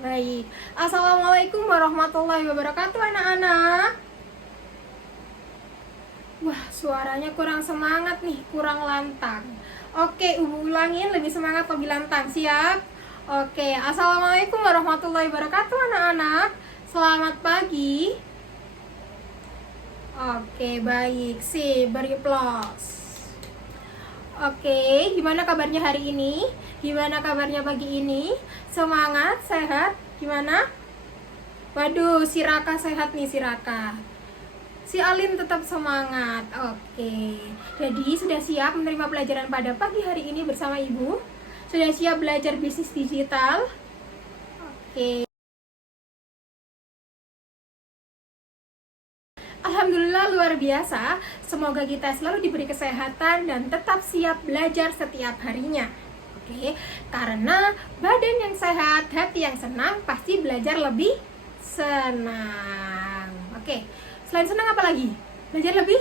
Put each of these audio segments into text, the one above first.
Baik, Assalamualaikum warahmatullahi wabarakatuh anak-anak. Wah, suaranya kurang semangat nih, kurang lantang. Oke, Ibu ulangin lebih semangat, lebih lantang, siap? Oke, Assalamualaikum warahmatullahi wabarakatuh anak-anak. Selamat pagi. Oke, baik, sip, beri aplaus. Oke, gimana kabarnya hari ini? Gimana kabarnya pagi ini? Semangat, sehat? Gimana? Waduh, si Raka sehat nih, si Raka. Si Alin tetap semangat. Oke, jadi sudah siap menerima pelajaran pada pagi hari ini bersama Ibu? Sudah siap belajar bisnis digital? Oke. Alhamdulillah luar biasa. Semoga kita selalu diberi kesehatan dan tetap siap belajar setiap harinya. Oke, karena badan yang sehat, hati yang senang, pasti belajar lebih senang. Oke, selain senang apa lagi? Belajar lebih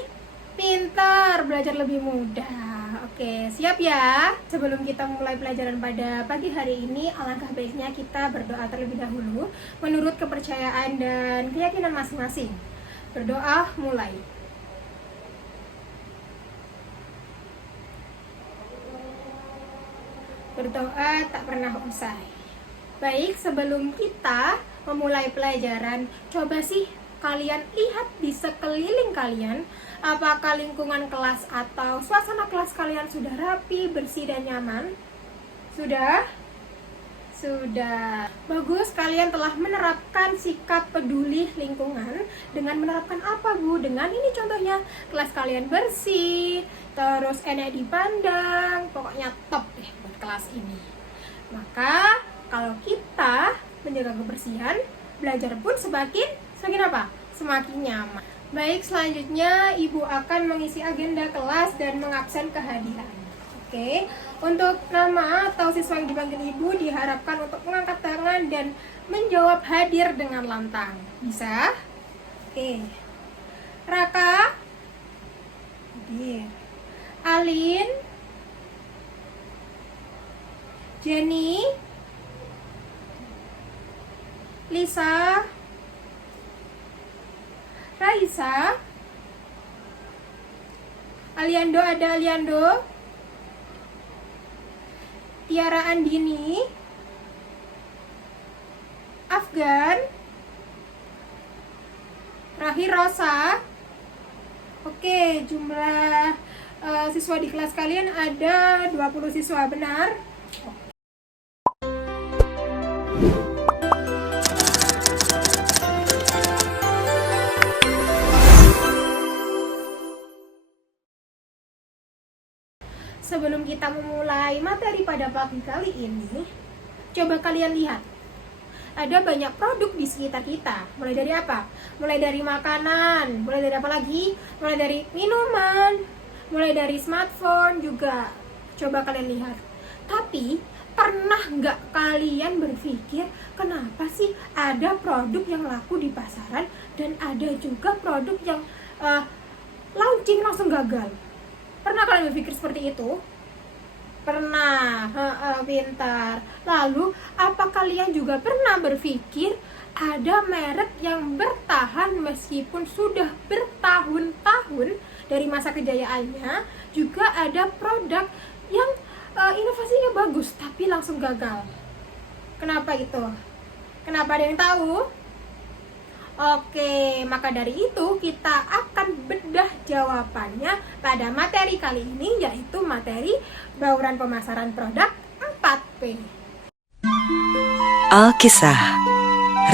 pintar, belajar lebih mudah. Oke, siap ya? Sebelum kita mulai pelajaran pada pagi hari ini, alangkah baiknya kita berdoa terlebih dahulu menurut kepercayaan dan keyakinan masing-masing. Berdoa mulai. Berdoa tak pernah usai. Baik, sebelum kita memulai pelajaran, coba sih kalian lihat di sekeliling kalian, apakah lingkungan kelas atau suasana kelas kalian sudah rapi, bersih dan nyaman? Sudah? Sudah. Bagus, kalian telah menerapkan sikap peduli lingkungan. Dengan menerapkan apa, Bu? Dengan ini contohnya, kelas kalian bersih, terus enak dipandang, pokoknya top deh buat kelas ini. Maka, kalau kita menjaga kebersihan, belajar pun semakin apa? Semakin nyaman. Baik, selanjutnya Ibu akan mengisi agenda kelas dan mengabsen kehadiran. Oke, untuk nama atau siswa yang dipanggil Ibu diharapkan untuk mengangkat tangan dan menjawab hadir dengan lantang. Bisa? Oke. Raka? Hadir. Alin? Jenny? Lisa? Raisa? Aliando, ada Aliando? Tiara Andini, Afgan, Rahi Rosa. Oke, jumlah siswa di kelas kalian ada 20 siswa, benar? Sebelum kita memulai materi pada pagi kali ini, coba kalian lihat. Ada banyak produk di sekitar kita. Mulai dari apa? Mulai dari makanan, mulai dari apa lagi? Mulai dari minuman, mulai dari smartphone juga. Coba kalian lihat. Tapi, pernah nggak kalian berpikir kenapa sih ada produk yang laku di pasaran dan ada juga produk yang launching langsung gagal? Pernah kalian berpikir seperti itu? Pernah, pintar. Lalu, apa kalian juga pernah berpikir ada merek yang bertahan meskipun sudah bertahun-tahun dari masa kejayaannya? Juga ada produk yang inovasinya bagus tapi langsung gagal. Kenapa itu? Kenapa, ada yang tahu? Oke, maka dari itu kita akan bedah jawabannya pada materi kali ini, yaitu materi bauran pemasaran produk 4P. Alkisah.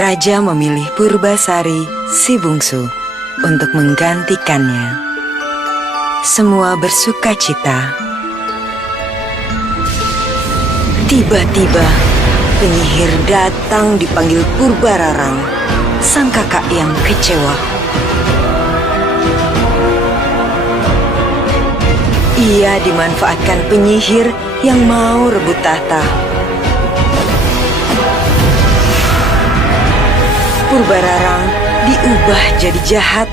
Raja memilih Purbasari, si bungsu. untuk menggantikannya. Semua bersuka cita. Tiba-tiba, penyihir datang dipanggil Purbararang, sang kakak yang kecewa. Ia dimanfaatkan penyihir yang mau rebut tahta. Purbararang diubah jadi jahat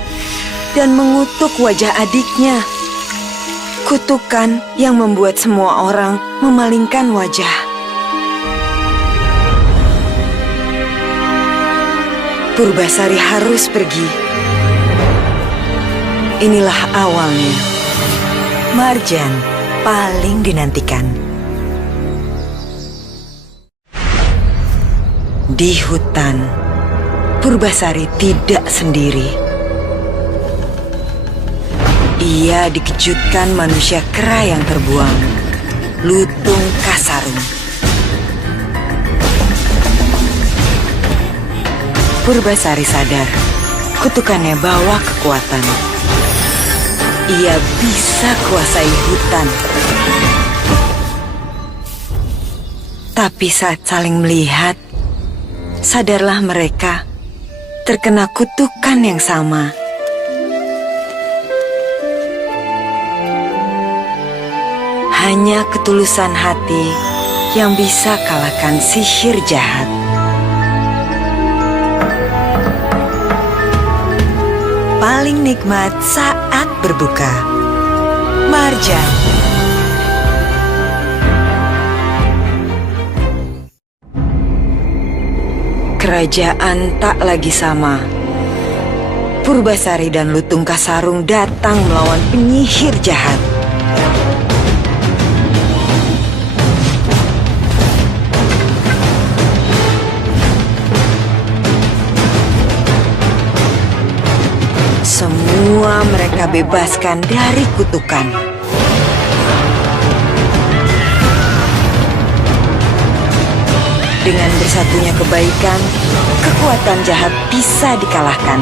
dan mengutuk wajah adiknya. Kutukan yang membuat semua orang memalingkan wajah. Purbasari harus pergi. Inilah awalnya. Marjan paling dinantikan. Di hutan, Purbasari tidak sendiri. Ia dikejutkan manusia kera yang terbuang, Lutung Kasarung. Purbasari sadar, kutukannya bawa kekuatan. Ia bisa kuasai hutan. Tapi saat saling melihat, sadarlah mereka terkena kutukan yang sama. Hanya ketulusan hati yang bisa kalahkan sihir jahat. Paling nikmat saat berbuka. Marjan. Kerajaan tak lagi sama. Purbasari dan Lutung Kasarung datang melawan penyihir jahat. Semua mereka bebaskan dari kutukan. Dengan bersatunya kebaikan, kekuatan jahat bisa dikalahkan.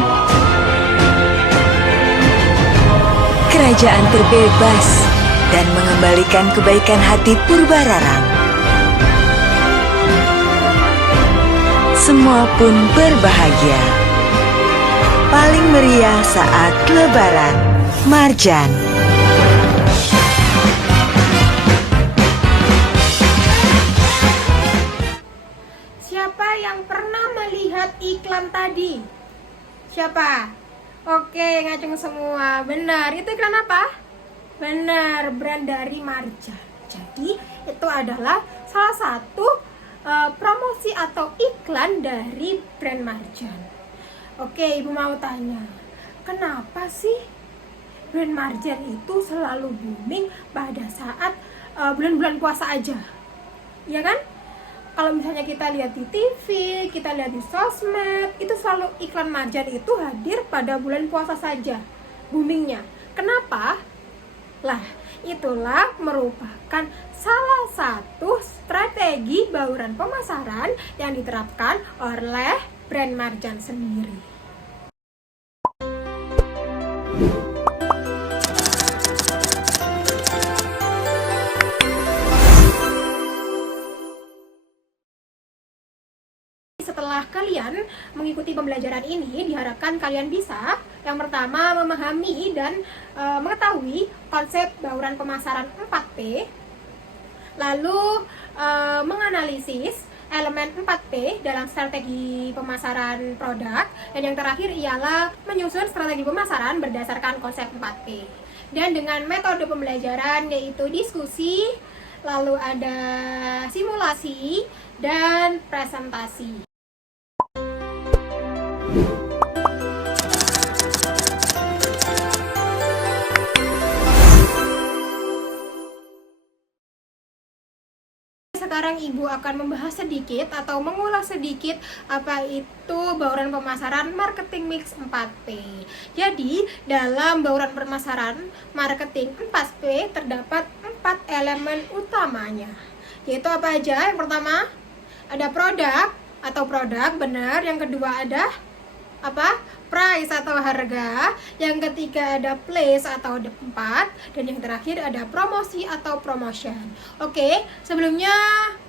Kerajaan terbebas dan mengembalikan kebaikan hati Purbararang. Semua pun berbahagia. Paling meriah saat Lebaran. Marjan. Siapa yang pernah melihat iklan tadi? Siapa? Oke, ngacung semua. Benar, itu iklan apa? Benar, brand dari Marjan. Jadi, itu adalah salah satu promosi atau iklan dari brand Marjan. Oke, Ibu mau tanya, kenapa sih brand Marjan itu selalu booming pada saat bulan-bulan puasa aja? Ya kan? Kalau misalnya kita lihat di TV, kita lihat di sosmed, itu selalu iklan Marjan itu hadir pada bulan puasa saja boomingnya. Kenapa? Lah, itulah merupakan salah satu strategi bauran pemasaran yang diterapkan oleh brand Marjan sendiri. Setelah kalian mengikuti pembelajaran ini, diharapkan kalian bisa yang pertama memahami dan mengetahui konsep bauran pemasaran 4P, lalu menganalisis elemen 4P dalam strategi pemasaran produk, dan yang terakhir ialah menyusun strategi pemasaran berdasarkan konsep 4P. Dan dengan metode pembelajaran yaitu diskusi, lalu ada simulasi dan presentasi. Sekarang Ibu akan membahas sedikit atau mengulas sedikit apa itu bauran pemasaran marketing mix 4P. Jadi, dalam bauran pemasaran marketing 4P terdapat 4 elemen utamanya. Yaitu apa aja? Yang pertama, ada produk atau produk, benar. Yang kedua ada price atau harga, yang ketiga ada place atau tempat, dan yang terakhir ada promosi atau promotion. Oke, sebelumnya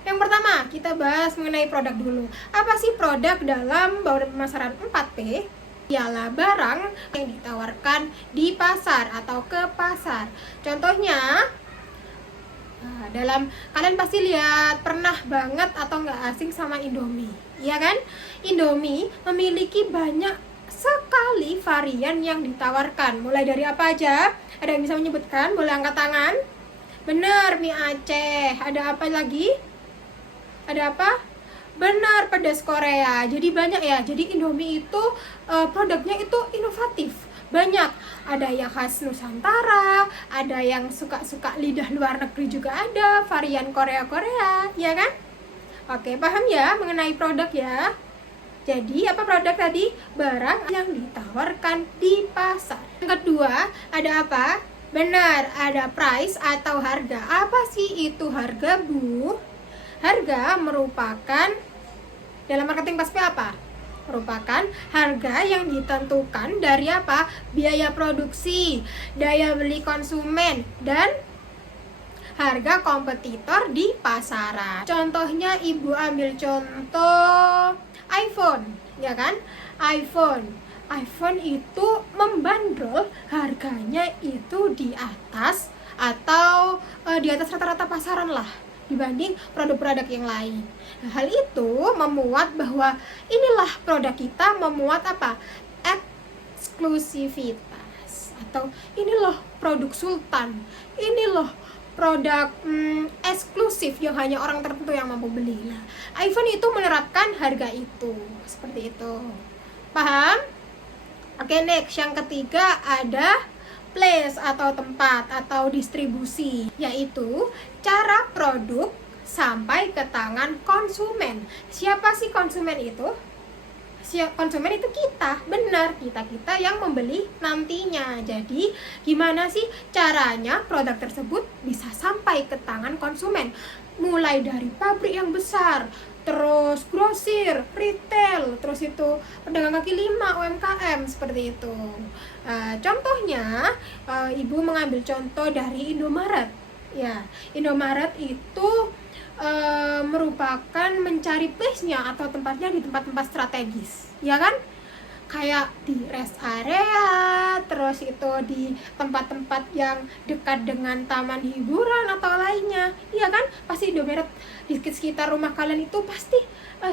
yang pertama kita bahas mengenai produk dulu. Apa sih produk dalam bauran pemasaran 4P? Ialah barang yang ditawarkan di pasar atau ke pasar. Contohnya, kalian pasti lihat, pernah banget atau nggak asing sama Indomie, ya kan? Indomie memiliki banyak sekali varian yang ditawarkan. Mulai dari apa aja? Ada yang bisa menyebutkan? Boleh angkat tangan. Benar, mie Aceh. Ada apa lagi? Ada apa? Benar, pedas Korea. Jadi banyak ya. Jadi Indomie itu produknya itu inovatif. Banyak. Ada yang khas Nusantara, ada yang suka-suka lidah luar negeri juga ada, varian Korea-Korea, ya kan? Oke, paham ya mengenai produk ya? Jadi apa produk tadi? Barang yang ditawarkan di pasar. Yang kedua, ada apa? Benar, ada price atau harga. Apa sih itu harga, Bu? Harga merupakan, dalam marketing pasti apa? Merupakan harga yang ditentukan dari apa? Biaya produksi, daya beli konsumen, dan harga kompetitor di pasaran. Contohnya Ibu ambil contoh iPhone, ya kan? iPhone itu membandrol harganya itu di atas atau di atas rata-rata pasaran lah dibanding produk-produk yang lain. Hal itu memuat bahwa inilah produk kita memuat apa? Eksklusivitas, atau ini loh produk sultan, ini loh produk eksklusif yang hanya orang tertentu yang mampu beli. Nah, iPhone itu menerapkan harga itu seperti itu. Paham? Oke, next, yang ketiga ada place atau tempat atau distribusi, yaitu cara produk sampai ke tangan konsumen. Siapa sih konsumen itu? Konsumen itu kita, benar, kita yang membeli nantinya. Jadi gimana sih caranya produk tersebut bisa sampai ke tangan konsumen? Mulai dari pabrik yang besar, terus grosir, retail, terus itu pedagang kaki lima, UMKM, seperti itu. Contohnya, Ibu mengambil contoh dari Indomaret. Ya, Indomaret itu merupakan mencari place-nya atau tempatnya di tempat-tempat strategis, ya kan? Kayak di rest area, terus itu di tempat-tempat yang dekat dengan taman hiburan atau lainnya, ya kan? Pasti Indomaret di sekitar rumah kalian itu pasti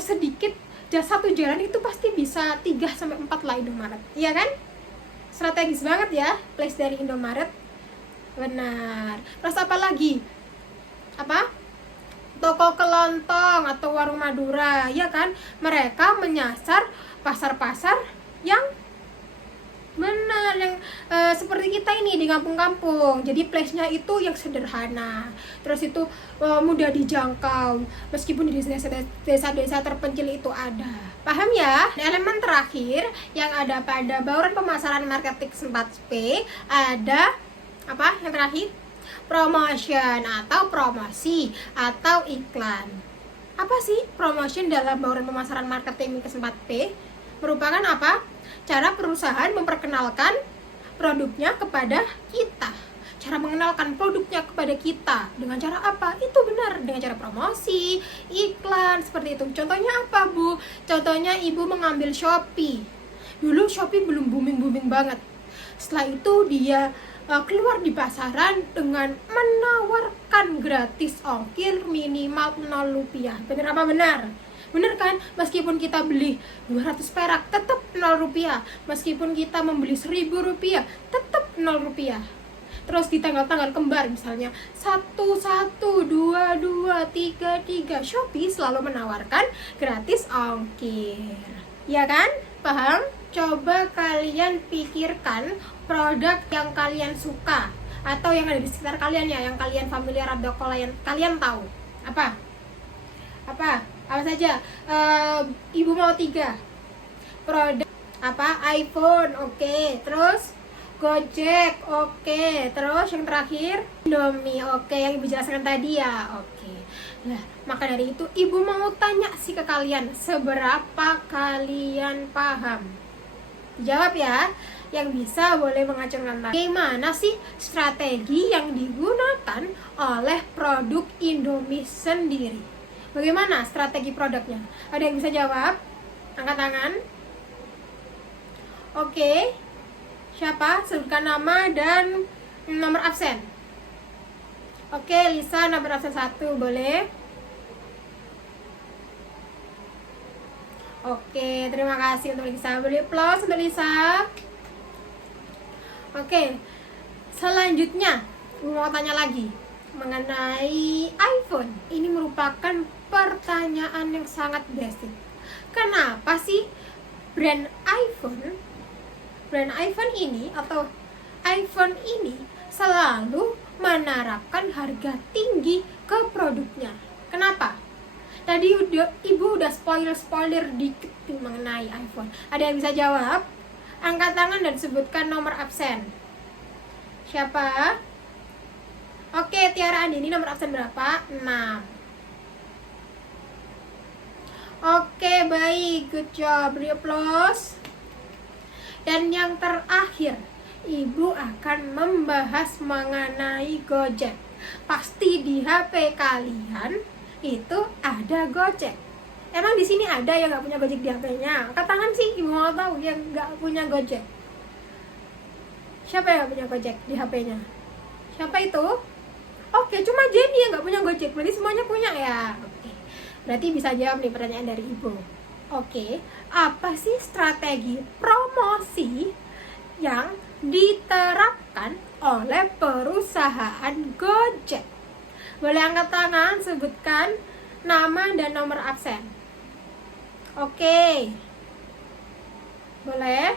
sedikit, satu jalan itu pasti bisa 3-4 lah Indomaret, ya kan? Strategis banget ya place dari Indomaret. Benar. Terus apa lagi? Apa? Toko kelontong atau warung Madura, ya kan? Mereka menyasar pasar-pasar yang benar, yang seperti kita ini di kampung-kampung. Jadi place-nya itu yang sederhana, terus itu mudah dijangkau, meskipun di desa-desa terpencil itu ada. Paham ya? Dan elemen terakhir yang ada pada bauran pemasaran marketing 4P ada apa? Yang terakhir, promotion atau promosi atau iklan. Apa sih promotion dalam bauran pemasaran marketing ke-4P? Merupakan apa? Cara perusahaan memperkenalkan produknya kepada kita. Cara mengenalkan produknya kepada kita dengan cara apa? Itu benar, dengan cara promosi, iklan, seperti itu. Contohnya apa, Bu? Contohnya Ibu mengambil Shopee. Dulu Shopee belum booming-booming banget. Setelah itu dia keluar di pasaran dengan menawarkan gratis ongkir minimal 0 rupiah. Bener apa benar? Bener kan? Meskipun kita beli 200 perak tetap 0 rupiah. Meskipun kita membeli 1000 rupiah tetap 0 rupiah. Terus di tanggal-tanggal kembar misalnya 1, 1, 2, 2, 3, 3, Shopee selalu menawarkan gratis ongkir. Ya kan? Paham? Coba kalian pikirkan produk yang kalian suka atau yang ada di sekitar kalian ya, yang kalian familiar atau kalian tahu. Apa saja? Ibu mau 3 produk. Apa? iPhone, oke. Terus Gojek, oke. Terus yang terakhir Indomie, oke. Yang Ibu jelaskan tadi ya, oke. Nah, maka dari itu Ibu mau tanya sih ke kalian, seberapa kalian paham? Jawab ya. Yang bisa boleh mengacungkan tangan. Bagaimana sih strategi yang digunakan oleh produk Indomie sendiri? Bagaimana strategi produknya? Ada yang bisa jawab? Angkat tangan. Oke. Siapa? Sebutkan nama dan nomor absen. Oke, Lisa nomor absen 1, boleh? Oke, terima kasih untuk Lisa. Boleh applause untuk Lisa. Oke, selanjutnya mau tanya lagi mengenai iPhone. Ini merupakan pertanyaan yang sangat basic. Kenapa sih brand iPhone ini atau iPhone ini selalu menerapkan harga tinggi ke produknya? Kenapa? Tadi ibu udah spoiler dikit mengenai iPhone. Ada yang bisa jawab? Angkat tangan dan sebutkan nomor absen. Siapa? Oke, Tiara Andini nomor absen berapa? 6. Oke, baik, good job, beri applause. Dan yang terakhir, ibu akan membahas mengenai Gojek. Pasti di HP kalian itu ada Gojek. Emang di sini ada yang nggak punya Gojek di HP-nya? Angkat tangan sih, ibu mau tahu yang nggak punya Gojek. Siapa yang nggak punya Gojek di HP-nya? Siapa itu? Oke, cuma Jenny yang nggak punya Gojek. Berarti semuanya punya ya? Oke. Berarti bisa jawab nih pertanyaan dari ibu. Oke, apa sih strategi promosi yang diterapkan oleh perusahaan Gojek? Boleh angkat tangan, sebutkan nama dan nomor absen. Oke. Boleh?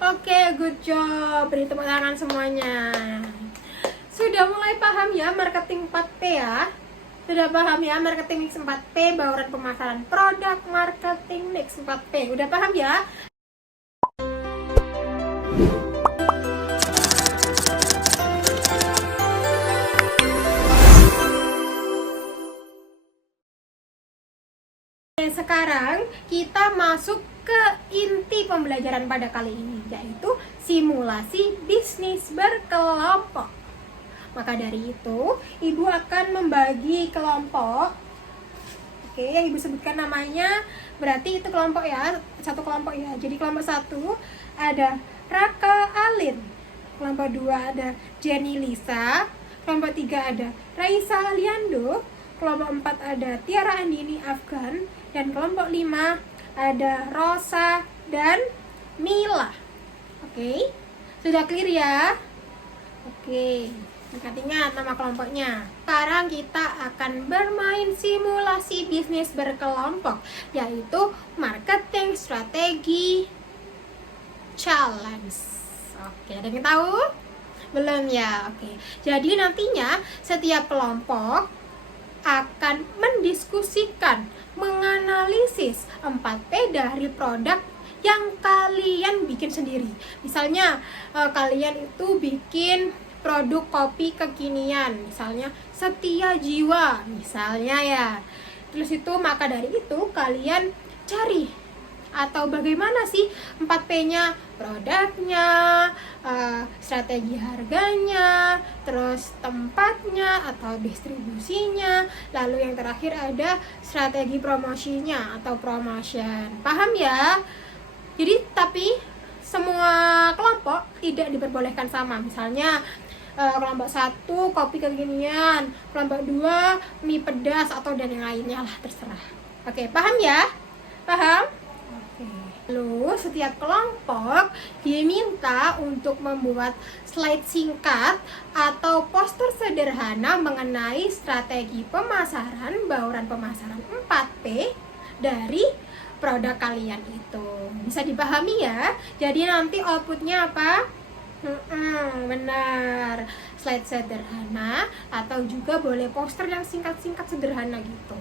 Oke, good job. Beri tepuk tangan semuanya. Sudah mulai paham ya marketing 4P ya? Sudah paham ya marketing mix 4P, bauran pemasaran produk, marketing mix 4P. Udah paham ya? Sekarang kita masuk ke inti pembelajaran pada kali ini, yaitu simulasi bisnis berkelompok. Maka dari itu, ibu akan membagi kelompok. Oke, yang ibu sebutkan namanya, berarti itu kelompok ya, satu kelompok ya. Jadi kelompok 1 ada Raka Alin, kelompok 2 ada Jenny Lisa, kelompok 3 ada Raisa Liando, kelompok 4 ada Tiara Andini Afgan, dan kelompok 5 ada Rosa dan Mila. Oke, sudah clear ya? Oke, ingat nama kelompoknya. Sekarang kita akan bermain simulasi bisnis berkelompok, yaitu marketing strategi challenge. Oke, ada yang tahu? Belum ya? Oke, jadi nantinya setiap kelompok akan mendiskusikan, menganalisis 4P dari produk yang kalian bikin sendiri. Misalnya kalian itu bikin produk kopi kekinian, misalnya Setia Jiwa misalnya ya. Terus itu maka dari itu kalian cari atau bagaimana sih 4P-nya, produknya, strategi harganya, terus tempatnya atau distribusinya, lalu yang terakhir ada strategi promosinya atau promotion. Paham ya? Jadi tapi semua kelompok tidak diperbolehkan sama. Misalnya kelompok 1 kopi kekinian, kelompok 2 mie pedas atau dan yang lainnya lah, terserah. Oke, paham ya? Paham? Lalu setiap kelompok diminta untuk membuat slide singkat atau poster sederhana mengenai strategi pemasaran, bauran pemasaran 4P dari produk kalian itu. Bisa dipahami ya? Jadi nanti outputnya apa? Benar, slide sederhana atau juga boleh poster yang singkat-singkat sederhana gitu.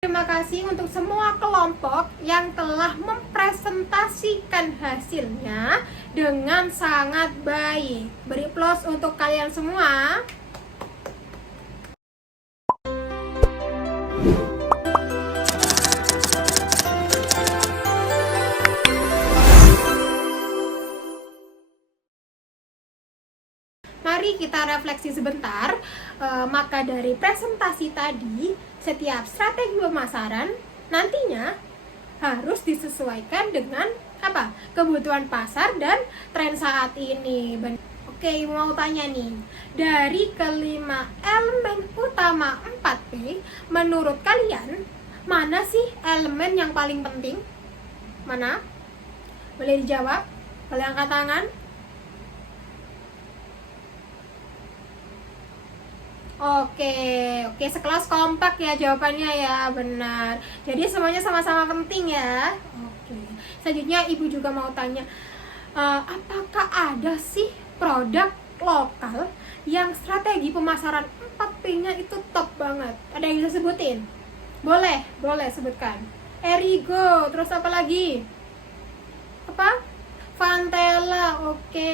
Terima kasih untuk semua kelompok yang telah mempresentasikan hasilnya dengan sangat baik. Beri applause untuk kalian semua. Mari kita refleksi sebentar. Maka dari presentasi tadi, setiap strategi pemasaran nantinya harus disesuaikan dengan apa? Kebutuhan pasar dan tren saat ini. Oke, mau tanya nih. Dari kelima elemen utama 4P, menurut kalian mana sih elemen yang paling penting? Mana? Boleh dijawab? Boleh angkat tangan? Oke, sekelas kompak ya jawabannya ya, benar. Jadi semuanya sama-sama penting ya. Oke, selanjutnya Ibu juga mau tanya, apakah ada sih produk lokal yang strategi pemasaran 4P-nya itu top banget? Ada yang bisa sebutin? Boleh sebutkan. Erigo, terus apa lagi? Apa? Fantella, oke.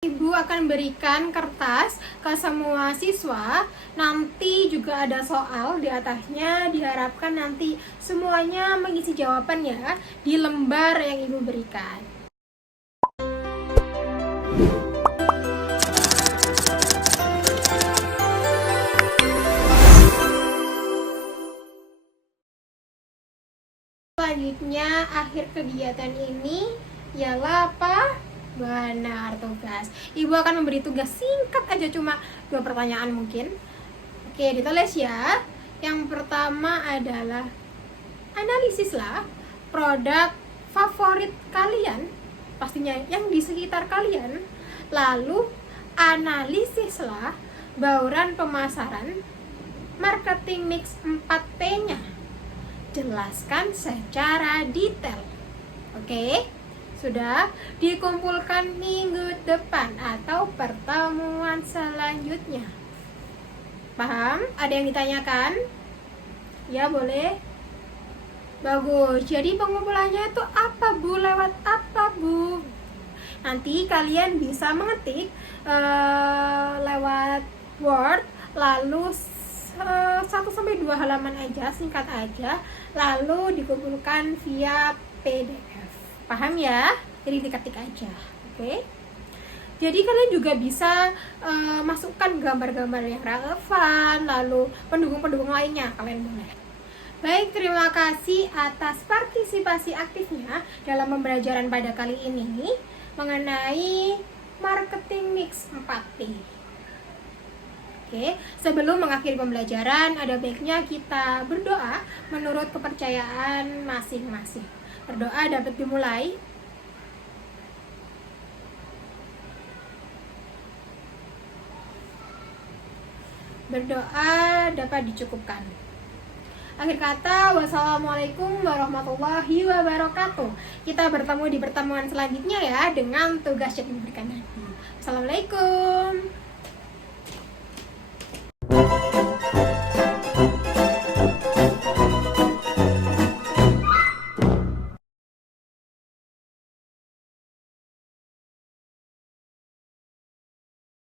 Ibu akan berikan kertas ke semua siswa. Nanti juga ada soal di atasnya. Diharapkan nanti semuanya mengisi jawabannya di lembar yang Ibu berikan. Selanjutnya, akhir kegiatan ini ialah apa? Benar, tugas. Ibu akan memberi tugas singkat aja, cuma 2 pertanyaan mungkin. Oke, ditulis ya. Yang pertama adalah analisislah produk favorit kalian, pastinya yang di sekitar kalian. Lalu analisislah bauran pemasaran marketing mix 4P-nya. Jelaskan secara detail. Oke? Sudah dikumpulkan minggu depan atau pertemuan selanjutnya. Paham? Ada yang ditanyakan? Ya, boleh. Bagus. Jadi pengumpulannya itu apa, Bu? Lewat apa, Bu? Nanti kalian bisa mengetik lewat Word, lalu 1-2 halaman aja, singkat aja, lalu dikumpulkan via PDF. Paham ya? Jadi diketik aja. Oke? Jadi kalian juga bisa masukkan gambar-gambar yang relevan, lalu pendukung-pendukung lainnya kalian boleh. Baik, terima kasih atas partisipasi aktifnya dalam pembelajaran pada kali ini mengenai marketing mix 4P. Oke, sebelum mengakhiri pembelajaran, ada baiknya kita berdoa menurut kepercayaan masing-masing. Berdoa dapat dimulai. Berdoa dapat dicukupkan. Akhir kata, wassalamualaikum warahmatullahi wabarakatuh. Kita bertemu di pertemuan selanjutnya ya, dengan tugas yang diberikan nanti. Assalamualaikum.